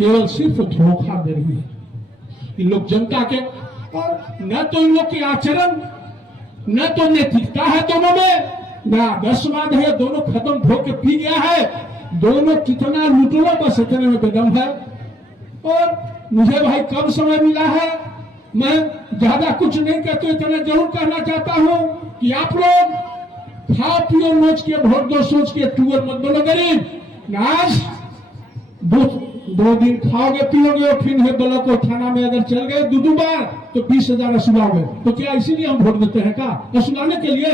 केवल सिर्फ धोखा दे रही है इन लोग जनता के। और न तो इन लोग के आचरण, न तो नैतिकता है दोनों में, न आदर्शवाद है, दोनों खत्म धो के पी गया है। दोनों कितना लुटलो बस इतने में बेदम है। और मुझे भाई कम समय मिला है, मैं ज्यादा कुछ नहीं कहता, इतना जरूर कहना चाहता हूं कि आप लोग खा पियो नोच के वोट दो सोच के टूर मत बोलो गरीब। आज दो दिन खाओगे पियोगे और फिर है ब्लॉक और थाना में अगर चल गए दो बार तो 20,000 असुलाओगे। तो क्या इसीलिए हम वोट देते हैं? का असुलाने के लिए?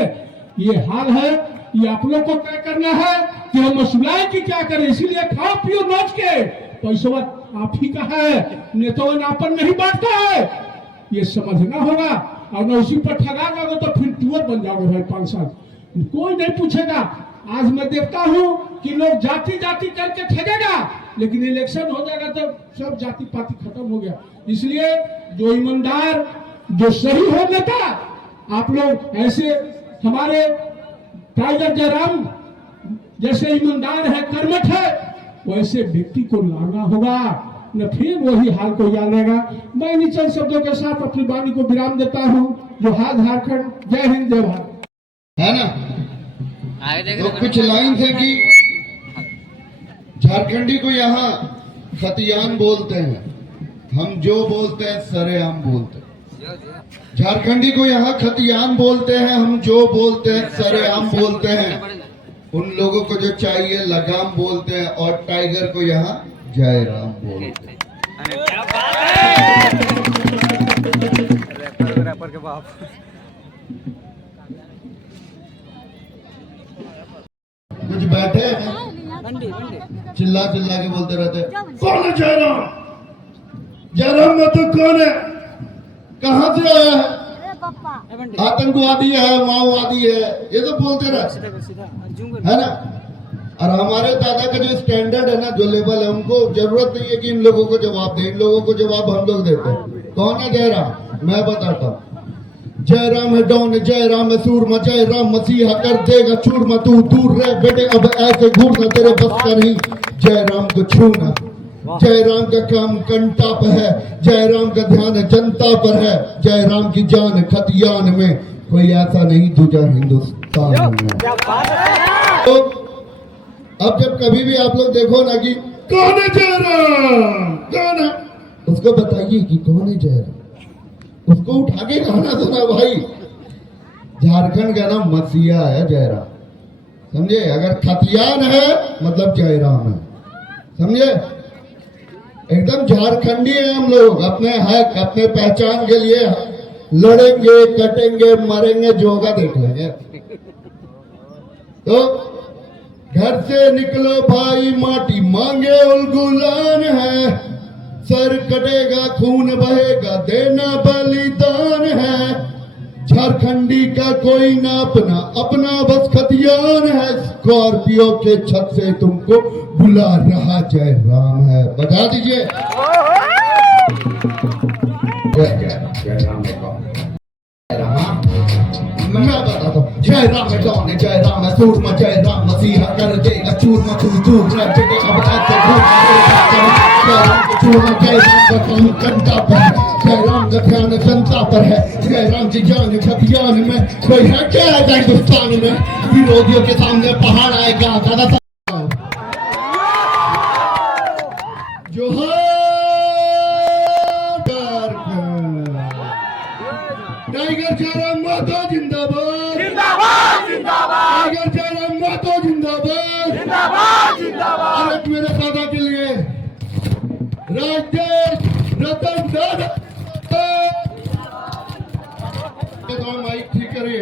ये हाल है। ये आप लोग को तय करना है कि हम असुलाए कि क्या करें। इसीलिए खाओ पियो नोच के, पैसा आप ही का है, नेताओं नापन नहीं बांटता है, ये समझना होगा। और न उसी पर ठगा जाओगे तो फिर टूर बन जाओगे भाई 5 साल, कोई नहीं पूछेगा। आज मैं देखता हूं कि लोग जाति जाति करके ठगेगा, लेकिन इलेक्शन हो जाएगा तो सब जाति पाति खत्म हो गया। इसलिए जो ईमानदार, जो सही हो नेता, आप लोग ऐसे हमारे टाइगर जयराम जैसे ईमानदार है, कर्मठ है, वैसे व्यक्ति को लाना होगा, न फिर वही हाल को याद रहेगा। मैं इन चंद शब्दों के साथ अपनी वाणी को विराम देता हूं। जो हाल झारखंड, जय हिंद जय भारत। है ना? तो कुछ लाइन थे कि झारखंडी को यहाँ खतियान बोलते हैं, हम जो बोलते हैं सरेआम बोलते हैं। झारखंडी को यहाँ खतियान बोलते हैं, हम जो बोलते हैं सरेआम बोलते हैं। उन लोगों को जो चाहिए लगाम बोलते हैं, और टाइगर को यहाँ जयराम बोलते हैं। रैपर के बाप कुछ बैठे हैं चिल्ला चिल्ला के बोलते रहते हैं, कौन है जयराम? जयराम में तो कौन है? कहां से आया है? आतंकवादी है, माओवादी है, ये तो बोलते रहते है ना। और हमारे दादा का जो स्टैंडर्ड है ना, जो लेवल है, उनको जरूरत नहीं है कि इन लोगों को जवाब दे। इन लोगों को जवाब हम लोग देते हैं। कौन है जयराम? मैं बताता हूँ। जयराम है डॉन, जयराम है सूरमा, जयराम मसीहा कर देगा चूरमा। तू दूर रह बेटे, अब ऐसे घूरना तेरे बस का नहीं जयराम को छूना। जयराम का काम कंटा पर है, जयराम का ध्यान जनता पर है। जयराम की जान खतियान में, कोई ऐसा नहीं दूजा हिंदुस्तान में। तो अब जब कभी भी आप लोग देखो ना कि कौन है जयराम, कौन है, उसको बताइए कि कौन है जयराम। उसको उठा के गाना सुना भाई। झारखंड का नाम मसीहा है जयराम, समझे? अगर खतियान है मतलब जयराम है, समझे? एकदम झारखंडी है हम लोग। अपने हक, अपने पहचान के लिए लड़ेंगे, कटेंगे, मरेंगे, जो होगा देख लेंगे। तो घर से निकलो भाई, माटी मांगे उलगुलान है। सर कटेगा, खून बहेगा, देना बलिदान है। झारखंडी का कोई ना अपना, अपना बस खतियान है। स्कॉर्पियो के छत से तुमको बुला रहा जयराम है। बता दीजिए मैं बताता हूँ। जयराम है डॉन, जयराम है सूरमा, जयराम मसीहा कर देगा चूरमा। तू दूर रह बेटे, अब ऐसे चूरमा। जयराम का काम कंटा पर है, जयराम का ध्यान जनता पर है। जयराम की जान खतियान में, कोई है क्या हिंदुस्तान में? विरोधियों के सामने पहाड़ आएगा दादा। जोहार टाइगर जयराम मातो जिंदाबाद, जिंदाबाद जिंदाबाद। टाइगर जयराम मातो जिंदाबाद, जिंदाबाद जिंदाबाद। और मेरे दादा के लिए राजेश रतन दादा, तो माइक ठीक करिए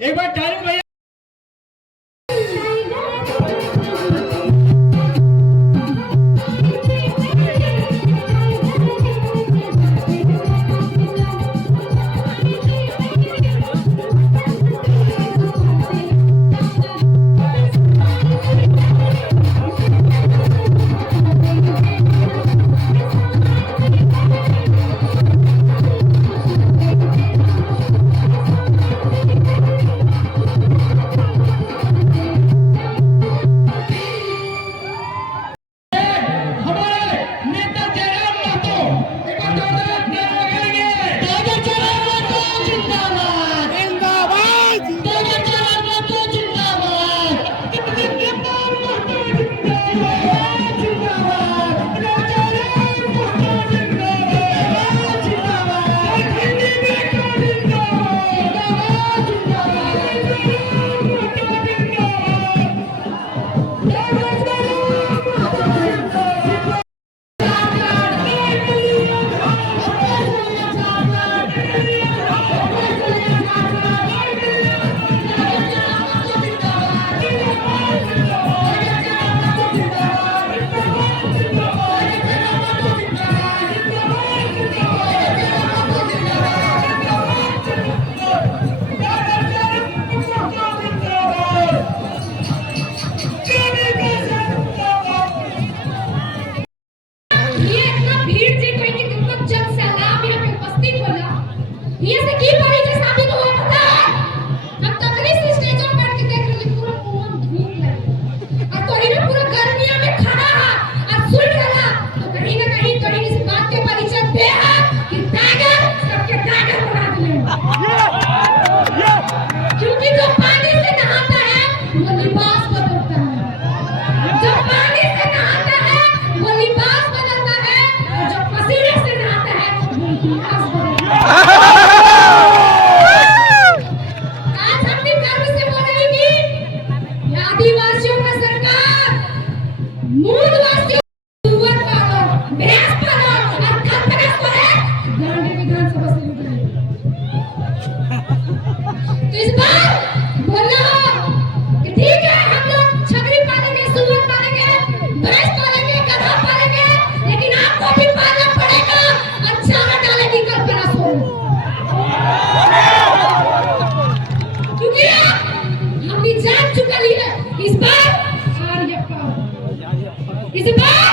एक बार टाइम भैया। आप पालेंगे, लेकिन आपको भी पालना पड़ेगा और चारा डालने की कल्पना छोड़ो, क्योंकि हमने जान चुका ली है इस बार इस बार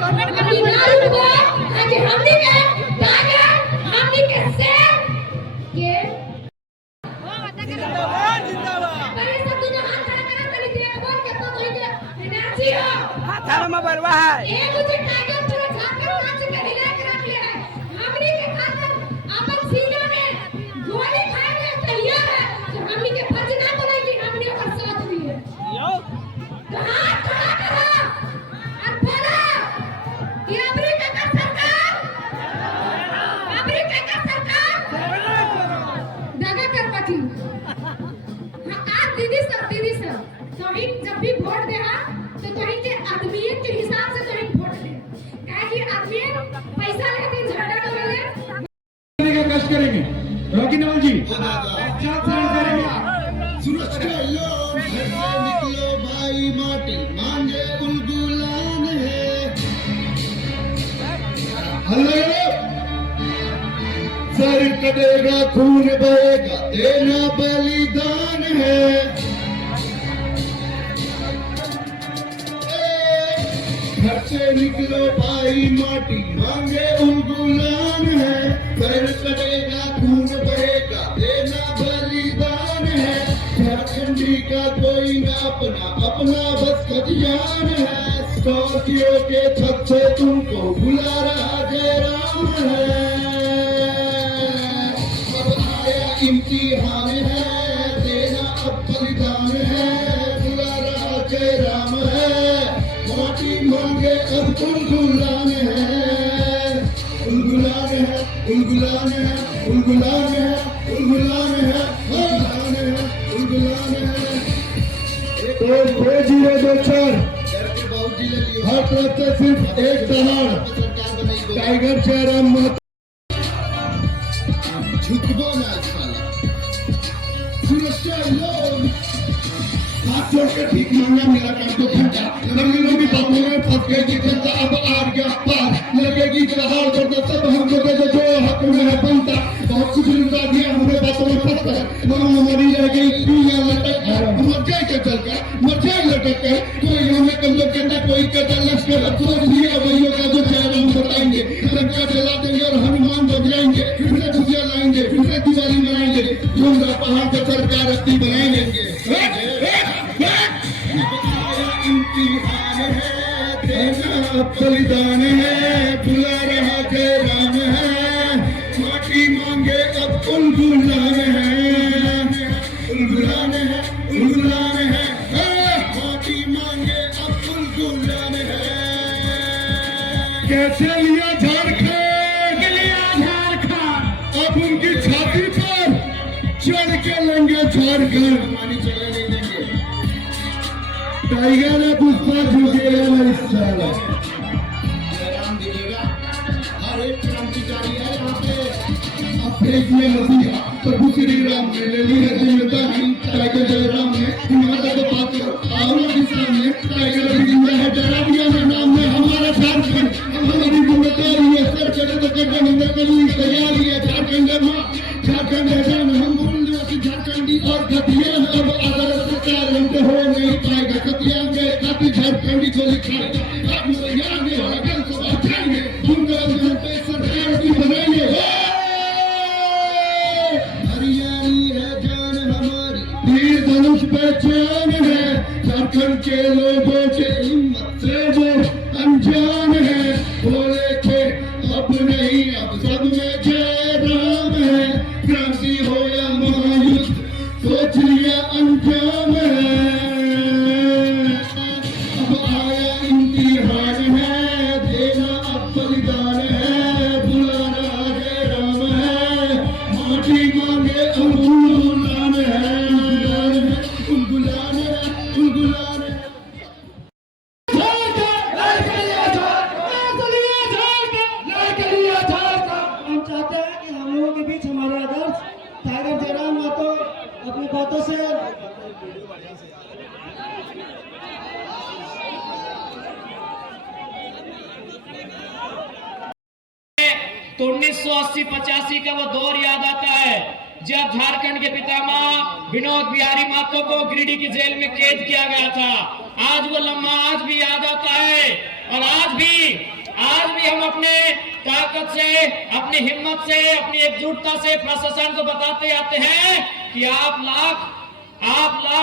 हमने नारू को आज हमने के टाइगर हमने के शेर के अरे सब तुझे हाथ खड़ा करा तनी देख बोल के तो कोई के एनर्जी हो थारा में बरवा है एक मुझे टाइगर पूरा झांकर नाच के हिला के रख लिया है हमने के खातर अपन सीना में गोली खाने तैयार है तो हमने के फर्ज ना बनाई कि हमने ओकर साथ ली है यो तो हाथ खड़ा करा और बोला कि अमेरिका का सरकार दगा कर पाती आज दीदी सर तो ही जब भी वोट देगा तो कहीं के आदमियत के हिसाब से कहीं वोट दे काहे कि आदमी पैसा लेते झंडा डोले करने का कष्ट करेंगे रॉकी नवल जी अच्छा साउंड करेंगे सुरक्षा लो घर से निकलो भाई माटी मांगे उलगुलान है हेलो सर कटेगा खून बहेगा देना बलिदान है घर से निकलो भाई माटी मांगे उलगुलान है सर कटेगा खून बहेगा देना बलिदान है झारखंडी का कोई ना अपना अपना बस खजियान है स्कॉर्पियो के छत से तुमको बुला रहा जयराम है अब आया इम्तिहान है देना अब बलिदान है बुला रहा जयराम है माटी मांगे अब उलगुलान है उलगुलान है उलगुलान है उलगुलान है उलगुलान है उलगुलान है उलगुलान है 2024 हर तरफ से सिर्फ एक दहाड़ टाइगर जयराम महतो झुकबो ना साला सुरक्षा लोग हाथ जोड़ के ठीक मांगना मेरा काम तो घंटा लंबी लंबी बातों में फंस गई कि जनता अब आ गया पार लगेगी दहाड़ तो सब हमको दे दो जो हक में है बनता बहुत कुछ लुटा दिया हमने बातों में फंस कर मनो हमारी रह गई दुनिया लटक मर जाए के चल कर मर जाए लटक कर कोई हमें कम लोग कहता कोई कहता लश्कर अफसोस लिया वही का जो जयराम बताएंगे लंका जला देंगे और हनुमान बजाएंगे फिर से खुशियां लाएंगे फिर से दिवाली मनाएंगे डूंगा पहाड़ पे सरकार रस्ती बनाएंगे इम्तिहान है देना बलिदान है बुला रहा जयराम है माटी मांगे अब उलगुलान है उलगुलान है उलगुलान है माटी मांगे अब उलगुलान है कैसे लिया झारखंड अब उनकी छाती पर चढ़ के लेंगे झारखंड टाइगर ने पुष्पा झुकेगा नहीं साला जयराम दिखेगा हर एक क्रांतिकारी है यहाँ पे अफ्रीक में मसीहा प्रभु श्री राम ने ले ली है जिम्मेदारी टाइगर जयराम ने हिमालय को बात करो आओ के सामने टाइगर भी जिंदा है डरा दिया है नाम में हमारा झारखंड हमारी जिम्मेदारी है सर चढ़े तो करके हमने कर ली तैयारी है झारखंड है जान हम बोल रहे झारखंडी और खतिया अब अगर सरकार हमसे हो नहीं पाएगा खतिया में खाती झारखंडी को लिखा अब आगे आगे को उठाएंगे दूंगा पे सरकार की बनाएंगे हरियाणी है जान हमारी तीर धनुष पहचान है झारखंड के लोगों के हिम्मत से वो अनजान है बोले थे अब नहीं अब सब में जयराम है क्रांति हो या महायुद्ध सोच लिया अंजाम है अब आया इम्तिहान है देना अब बलिदान है बुलाना जयराम है माटी मांगे उलगुलान है उलगुलान है उलगुलान है हम चाहते हैं तो 1980-85 का वो दौर याद आता है जब झारखंड के पितामह विनोद बिहारी महतो को गिरिडीह की जेल में कैद किया गया था। आज वो लम्हा आज भी याद आता है और आज भी हम अपने ताकत से, अपनी हिम्मत से, अपनी एकजुटता से प्रशासन को बताते आते हैं कि आप लाख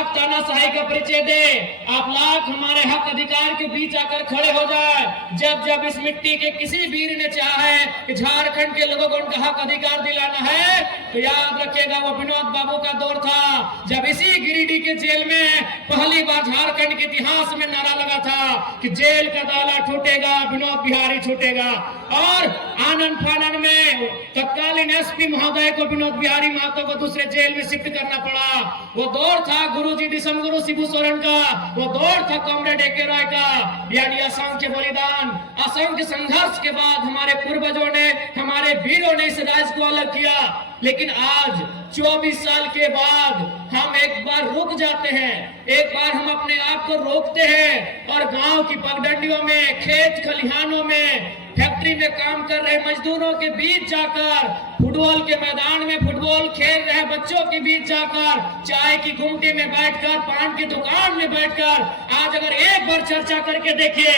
तानाशाही का परिचय दे, आप लाख हमारे हक अधिकार के बीच आकर खड़े हो जाए। जब इस मिट्टी के किसी वीर ने चाहा है कि झारखंड के लोगों को उनका हक अधिकार दिलाना है, तो याद रखिएगा वो विनोद बाबू का दौर था जब इसी गिरिडीह के जेल में पहली बार झारखंड के इतिहास में नारा लगा था कि जेल का ताला टूटेगा, विनोद बिहारी छूटेगा। और आनंद फानन में तत्कालीन एसपी महोदय को विनोद बिहारी महतो को दूसरे जेल में शिफ्ट करना पड़ा। वो दौर था गुरुजी दिसम गुरु शिबू सोरेन का, वो दौर था कॉमरेड ए.के. रॉय का। यानी असंख्य बलिदान, असंख्य संघर्ष के बाद हमारे पूर्वजों ने, हमारे वीरों ने इस राज्य को अलग किया। लेकिन आज 24 साल के बाद हम एक बार रुक जाते हैं, एक बार हम अपने आप को रोकते हैं और गांव की पगडंडियों में, खेत खलिहानों में, फैक्ट्री में काम कर रहे मजदूरों के बीच जाकर, फुटबॉल के मैदान में फुटबॉल खेल रहे बच्चों के बीच जाकर, चाय की गुमटी में बैठकर, पान की दुकान में बैठकर आज अगर एक बार चर्चा करके देखिए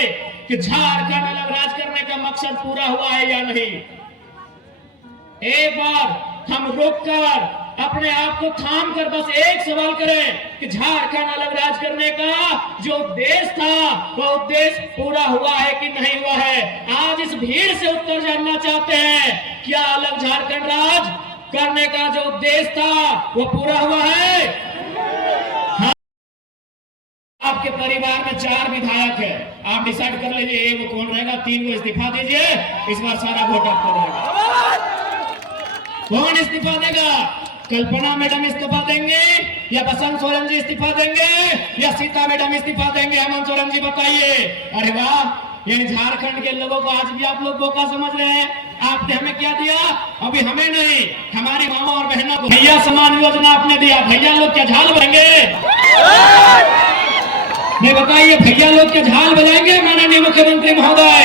कि झारखंड अलग राज करने का मकसद पूरा हुआ है या नहीं। एक बार हम रुककर अपने आप को थाम कर बस एक सवाल करें कि झारखंड अलग राज करने का जो उद्देश्य था वो उद्देश्य पूरा हुआ है कि नहीं हुआ है। आज इस भीड़ से उत्तर जानना चाहते हैं, क्या अलग झारखंड राज करने का जो उद्देश्य था वो पूरा हुआ है? हाँ। आपके परिवार में 4 विधायक है, आप डिसाइड कर लीजिए एक कौन रहेगा, 3 को इस्तीफा दीजिए, इस बार सारा वोट आपको रहेगा। कौन इस्तीफा देगा? कल्पना मैडम इस्तीफा देंगे या बसंत सोरेन जी इस्तीफा देंगे या सीता मैडम इस्तीफा देंगे? हेमंत सोरेन जी बताइए। अरे वाह, यानी झारखंड के लोगों को आज भी आप लोग बोका समझ रहे हैं। आपने हमें क्या दिया? अभी हमें नहीं, हमारी मामा और बहनों को भैया समान योजना आपने दिया। भैया लोग क्या झाल बनेंगे? नहीं बताइए, भैया लोग क्या झाल बजाएंगे माननीय मुख्यमंत्री महोदय?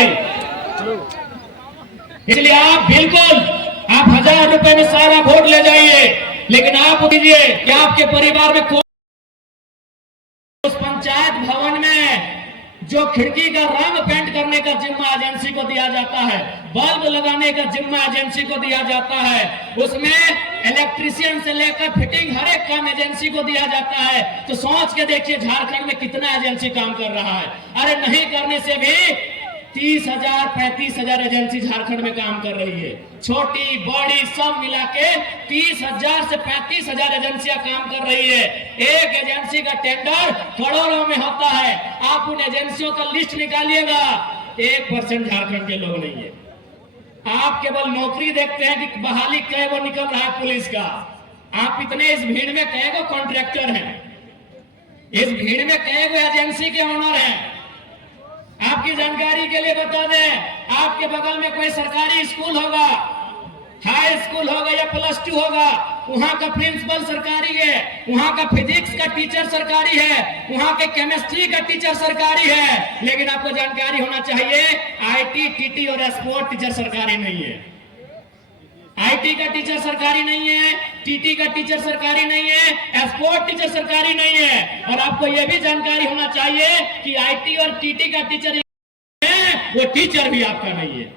इसलिए आप बिल्कुल 1000 रुपए में सारा वोट ले जाइए, लेकिन आप दीजिए कि आपके परिवार में कौन उस पंचायत भवन में जो खिड़की का रंग पेंट करने का जिम्मा एजेंसी को दिया जाता है, बल्ब लगाने का जिम्मा एजेंसी को दिया जाता है, उसमें इलेक्ट्रिशियन से लेकर फिटिंग हर एक काम एजेंसी को दिया जाता है। तो सोच के देखिए झारखंड में कितना एजेंसी काम कर रहा है। अरे नहीं करने से भी 30,000 35,000 एजेंसी झारखंड में काम कर रही है। छोटी बड़ी सब मिला के 30,000 से 35,000 एजेंसियां काम कर रही है। एक एजेंसी का टेंडर करोड़ों में होता है। आप उन एजेंसियों का लिस्ट निकालिएगा, 1% झारखंड के लोग नहीं है। आप केवल नौकरी देखते हैं कि बहाली कै वो निकल रहा है पुलिस का। आप इतने इस भीड़ में कै गो कॉन्ट्रैक्टर हैं, इस भीड़ में कै गो एजेंसी के ओनर हैं। आपकी जानकारी के लिए बता दें, आपके बगल में कोई सरकारी स्कूल होगा, हाई स्कूल होगा या +2 होगा, वहां का प्रिंसिपल सरकारी है, वहां का फिजिक्स का टीचर सरकारी है, वहां के केमिस्ट्री का टीचर सरकारी है। लेकिन आपको जानकारी होना चाहिए, IT, TT और स्पोर्ट टीचर सरकारी नहीं है। IT का टीचर सरकारी नहीं है, TT का टीचर सरकारी नहीं है, स्पोर्ट टीचर सरकारी नहीं है। और आपको यह भी जानकारी होना चाहिए कि IT और TT का टीचर है, वो टीचर भी आपका नहीं है।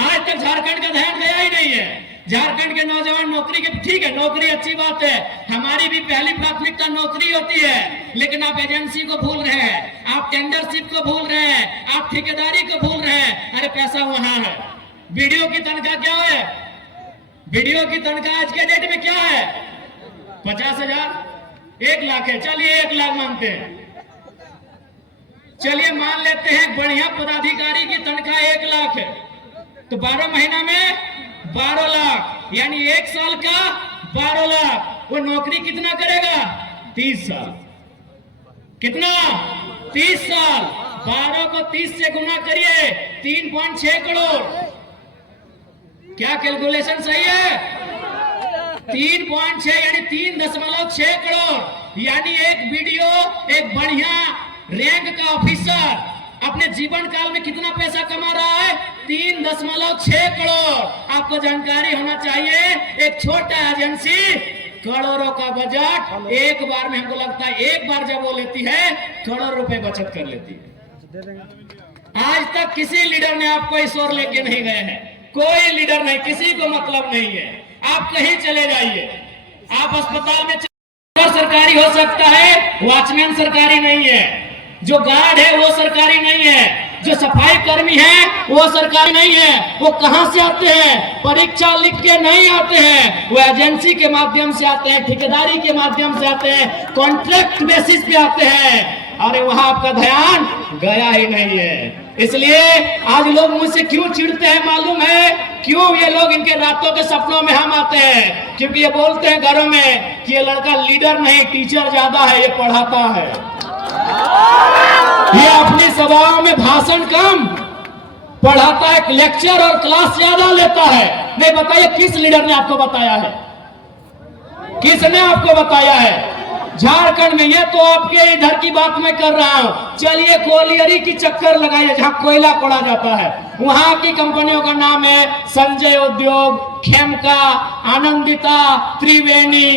आज तक झारखंड का ध्यान गया ही नहीं है। झारखंड के नौजवान नौकरी के, ठीक है नौकरी अच्छी बात है, हमारी भी पहली प्राथमिकता नौकरी होती है, लेकिन आप एजेंसी को भूल रहे हैं, आप टेंडरशिप को भूल रहे हैं, आप ठेकेदारी को भूल रहे हैं। अरे पैसा वहां है। वीडियो की तनख्वाह क्या है? वीडियो की तनख्वाह आज के डेट में क्या है? 50,000, 1 लाख है। चलिए 1 लाख मानते हैं, चलिए मान लेते हैं बढ़िया पदाधिकारी की तनख्वाह 1 लाख है, तो 12 महीना में 12 लाख, यानी 1 साल का 12 लाख। वो नौकरी कितना करेगा? 30 साल। कितना? 30 साल। 12 को 30 से गुना करिए, 3.6 करोड़। क्या कैलकुलेशन सही है? 3.6 यानी 3.6 करोड़। यानी एक वीडियो, एक बढ़िया रैंक का ऑफिसर अपने जीवन काल में कितना पैसा कमा रहा है? 3.6 करोड़। आपको जानकारी होना चाहिए, एक छोटा एजेंसी करोड़ों का बजट एक बार में, हमको लगता है एक बार जब वो लेती है करोड़ रुपए बचत कर लेती है। आज तक किसी लीडर ने आपको इस ओर लेके नहीं गए हैं, कोई लीडर नहीं, किसी को मतलब नहीं है। आप कहीं चले जाइए, आप अस्पताल में सरकारी हो सकता है, वॉचमैन सरकारी नहीं है, जो गार्ड है वो सरकारी नहीं है, जो सफाई कर्मी है वो सरकारी नहीं है। वो कहां से आते हैं? परीक्षा लिख के नहीं आते हैं, वो एजेंसी के माध्यम से आते हैं, ठेकेदारी के माध्यम से आते हैं, कॉन्ट्रैक्ट बेसिस पे आते हैं। अरे वहां आपका ध्यान गया ही नहीं है। इसलिए आज लोग मुझसे क्यों चिढ़ते हैं मालूम है? क्यों ये लोग, इनके रातों के सपनों में हम आते हैं, क्योंकि ये बोलते हैं घरों में कि ये लड़का लीडर नहीं, टीचर ज्यादा है, ये पढ़ाता है, ये अपनी सभाओं में भाषण कम पढ़ाता है, लेक्चर और क्लास ज्यादा लेता है। नहीं, बताइए किस लीडर ने आपको बताया है? किसने आपको बताया है? झारखंड में, ये तो आपके इधर की बात मैं कर रहा हूं। चलिए कोलियरी की चक्कर लगाइए, जहां कोयला पड़ा जाता है, वहां की कंपनियों का नाम है संजय उद्योग, खेमका, आनंदिता, त्रिवेणी,